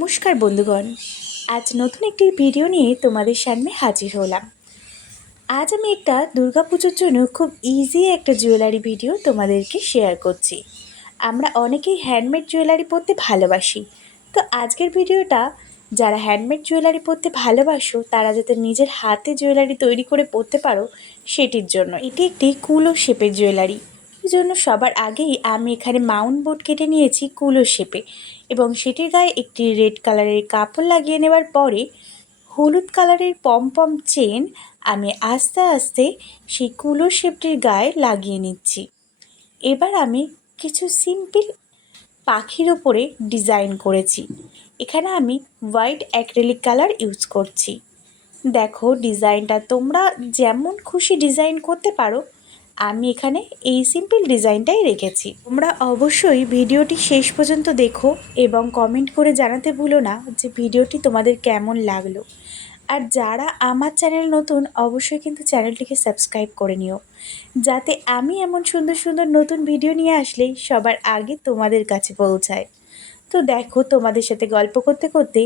নমস্কার বন্ধুগণ। আজ নতুন একটি ভিডিও নিয়ে তোমাদের সামনে হাজির হলাম। আজ আমি একটা দুর্গাপুজোর জন্য খুব ইজি একটা জুয়েলারি ভিডিও তোমাদেরকে শেয়ার করছি। আমরা অনেকেই হ্যান্ডমেড জুয়েলারি পরতে ভালোবাসি। তো আজকের ভিডিওটা, যারা হ্যান্ডমেড জুয়েলারি পরতে ভালোবাসো, তারা যাতে নিজের হাতে জুয়েলারি তৈরি করে পরতে পারো, সেটির জন্য। এটি একটি কুলো শেপের জুয়েলারি জন্য সবার আগেই আমি এখানে মাউন্ট বোর্ড কেটে নিয়েছি কুলো শেপে এবং সেটির গায়ে একটি রেড কালারের কাপড় লাগিয়ে নেবার পরে হলুদ কালারের পমপম চেন আমি আস্তে আস্তে সেই কুলো শেপটির গায়ে লাগিয়ে নিচ্ছি। এবার আমি কিছু সিম্পল পাখির ওপরে ডিজাইন করেছি। এখানে আমি হোয়াইট অ্যাক্রেলিক কালার ইউজ করছি। দেখো, ডিজাইনটা তোমরা যেমন খুশি ডিজাইন করতে পারো আমি এখানে এই সিম্পল ডিজাইনটাই রেখেছি। তোমরা অবশ্যই ভিডিওটি শেষ পর্যন্ত দেখো এবং কমেন্ট করে জানাতে ভুলো না যে ভিডিওটি তোমাদের কেমন লাগল। আর যারা আমার চ্যানেল নতুন, অবশ্যই কিন্তু চ্যানেলটিকে সাবস্ক্রাইব করে নিও। যাতে আমি এমন সুন্দর সুন্দর নতুন ভিডিও নিয়ে আসলেই সবার আগে তোমাদের কাছে পৌঁছায়। তো দেখো তোমাদের সাথে গল্প করতে করতে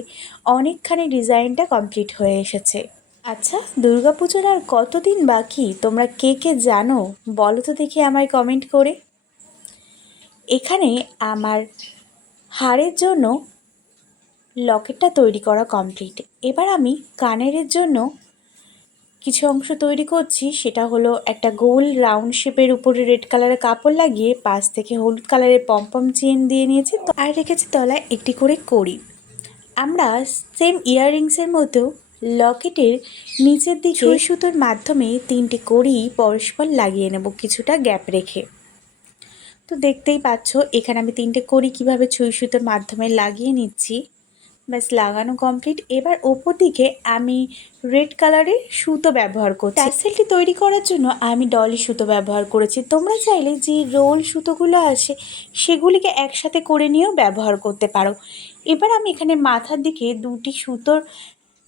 অনেকখানি ডিজাইনটা কমপ্লিট হয়ে এসেছে। আচ্ছা দুর্গাপুজোর আর কতদিন বাকি? তোমরা কে কে জানো? বলো তো দেখি আমায় কমেন্ট করে। এখানে আমার হাড়ের জন্য লকেটটা তৈরি করা কমপ্লিট এবার আমি কানের জন্য কিছু অংশ তৈরি করছি। সেটা হলো একটা গোল রাউন্ড শেপের উপরে রেড কালারের কাপড় লাগিয়ে পাশ থেকে হলুদ কালারের পম্পম চেন দিয়ে নিয়েছি। আর রেখেছি তলায় একটি করে করি আমরা সেম ইয়াররিংসের মধ্যেও লকেটের নিচের দিকে সুতোর মাধ্যমে তিনটি কড়ি পরস্পর লাগিয়ে নেব কিছুটা গ্যাপ রেখে। তো দেখতেই পাচ্ছ এখানে আমি তিনটে কড়ি কীভাবে ছুঁই সুতোর মাধ্যমে লাগিয়ে নিচ্ছি। ব্যাস লাগানো কমপ্লিট এবার ওপর দিকে আমি রেড কালারের সুতো ব্যবহার করছি। টার্সেলটি তৈরি করার জন্য আমি ডলি সুতো ব্যবহার করেছি। তোমরা চাইলে যে রোল সুতোগুলো আছে সেগুলিকে একসাথে করে নিয়েও ব্যবহার করতে পারো। এবার আমি এখানে মাথার দিকে দুটি সুতোর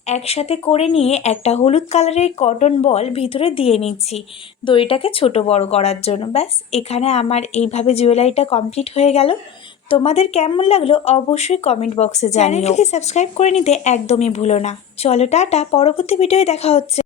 একসাথে করে নিয়ে একটা হলুদ কালারের কটন বল ভিতরে দিয়ে নিচ্ছি। দইটাকে ছোট বড় করার জন্য। ব্যাস এখানে আমার এইভাবে জুয়েলারিটা কমপ্লিট হয়ে গেল। তোমাদের কেমন লাগল অবশ্যই কমেন্ট বক্সে জানিও। চ্যানেলটিকে সাবস্ক্রাইব করে নিতে একদমই ভুলো না। চলো টাটা। পরবর্তী ভিডিওয় দেখা হচ্ছে।